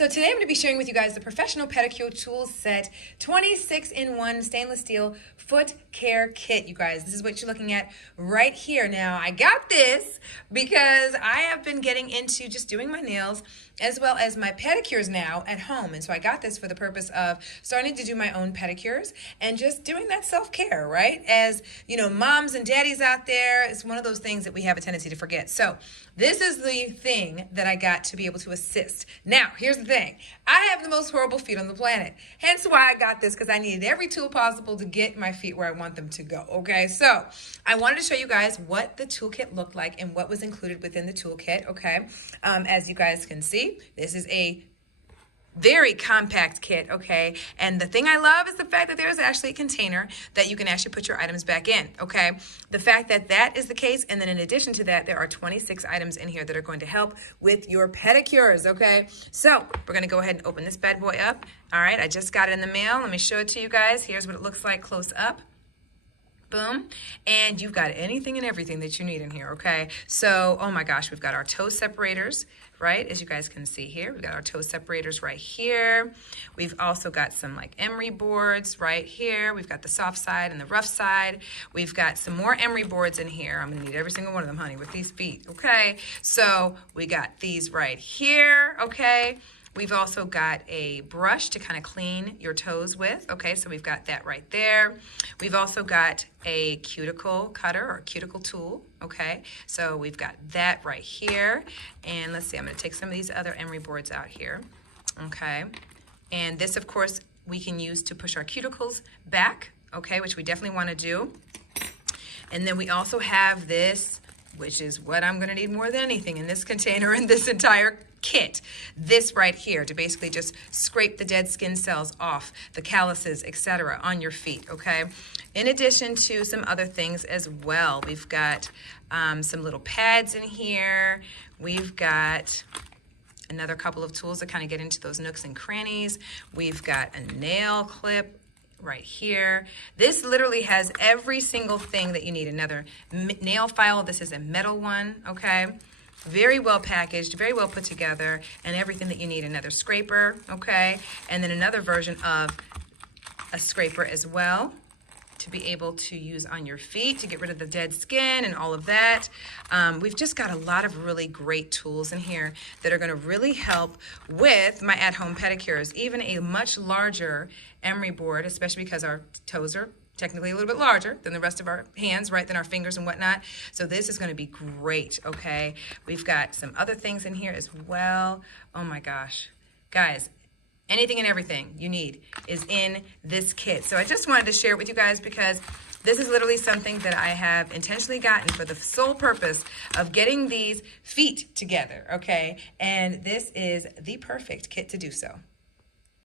So today I'm going to be sharing with you guys the Professional Pedicure Tool Set 26-in-1 stainless steel foot care kit, you guys. This is what you're looking at right here. Now, I got this because I have been getting into just doing my nails as well as my pedicures now at home. And so I got this for the purpose of starting to do my own pedicures and just doing that self-care, right? As, you know, moms and daddies out there, it's one of those things that we have a tendency to forget. So this is the thing that I got to be able to assist. Now, here's the thing. I have the most horrible feet on the planet. Hence why I got this, because I needed every tool possible to get my feet where I want them to go, okay? So I wanted to show you guys what the toolkit looked like and what was included within the toolkit, okay? As you guys can see, this is a very compact kit, okay? And the thing I love is the fact that there's actually a container that you can actually put your items back in, okay? The fact that that is the case, and then in addition to that, there are 26 items in here that are going to help with your pedicures, okay? So we're gonna go ahead and open this bad boy up. All right, I just got it in the mail. Let me show it to you guys. Here's what it looks like close up. Boom. And you've got anything and everything that you need in here, okay? So, oh my gosh, we've got our toe separators, right? As you guys can see here, we've got our toe separators right here. We've also got some like emery boards right here. We've got the soft side and the rough side. We've got some more emery boards in here. I'm gonna need every single one of them, honey, with these feet, okay? So we got these right here, okay? We've also got a brush to kind of clean your toes with, okay, so we've got that right there. We've also got a cuticle cutter or cuticle tool, okay, so we've got that right here. And let's see, I'm going to take some of these other emery boards out here, okay, and this, of course, we can use to push our cuticles back, okay, which we definitely want to do. And then we also have this, which is what I'm going to need more than anything in this container in this entire kit, this right here, to basically just scrape the dead skin cells off, the calluses, etc. on your feet, okay? In addition to some other things as well, we've got some little pads in here. We've got another couple of tools that kind of get into those nooks and crannies. We've got a nail clip right here. This literally has every single thing that you need. Another nail file. This is a metal one, okay? Very well packaged, very well put together, and everything that you need. Another scraper, okay? And then another version of a scraper as well to be able to use on your feet to get rid of the dead skin and all of that. We've just got a lot of really great tools in here that are going to really help with my at-home pedicures. Even a much larger emery board, especially because our toes are technically a little bit larger than the rest of our hands, right, than our fingers and whatnot. So this is going to be great, okay? We've got some other things in here as well. Oh my gosh. Guys, anything and everything you need is in this kit. So I just wanted to share it with you guys because this is literally something that I have intentionally gotten for the sole purpose of getting these feet together, okay? And this is the perfect kit to do so.